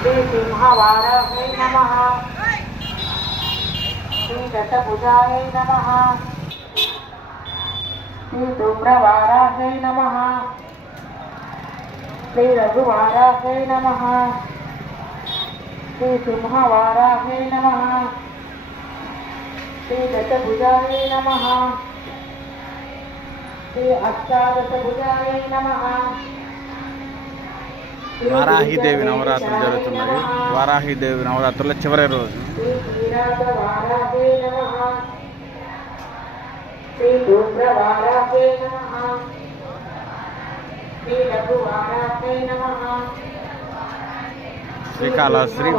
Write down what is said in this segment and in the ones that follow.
श्री सिंहवाराहे नमः। श्री दशभुजाय नमः। श्री धूम्रवाराहे नमः। श्री रघुवाराहे नमः। श्री सिंहवाराहे नमः। श्री दशभुजाय नमः। श्री अष्टादशभुजाय नमः। వారాహిదేవి నవరాత్రులు జరుగుతున్నవి. వారాహిదేవి నవరాత్రుల చివరి రోజు. श्री क्षीरातवाराहे नमः। श्री धूम्रवाराहे नमः। श्री रघुवाराहे नमः। శ్రీకాళహస్తి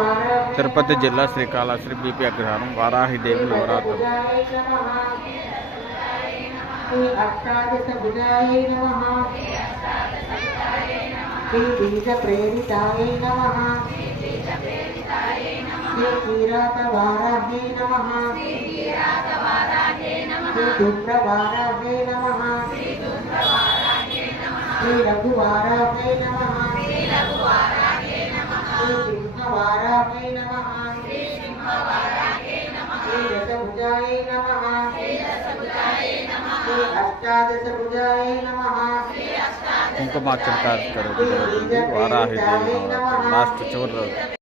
తిరుపతి జిల్లా శ్రీకాళహస్తి బీపీ అగ్రహారం వారాహిదేవి నవరాత్రులు. श्री अष्टादशभुजाय नमः। श्री बीजप्रेरिताय नमः। श्री क्षीरातवाराहे नमः। श्री धूम्रवाराहे नमः। श्री रघुवाराहे नमः। श्री सिंहवाराहे नमः। श्री दशभुजाय नमः। श्री अष्टादशभुजाय नमः। కుంకుమార్చన కార్యక్రమం జరుగుతుంది. వారాహిదేవి నవరాత్రులు లాస్ట్ చివరి రోజు.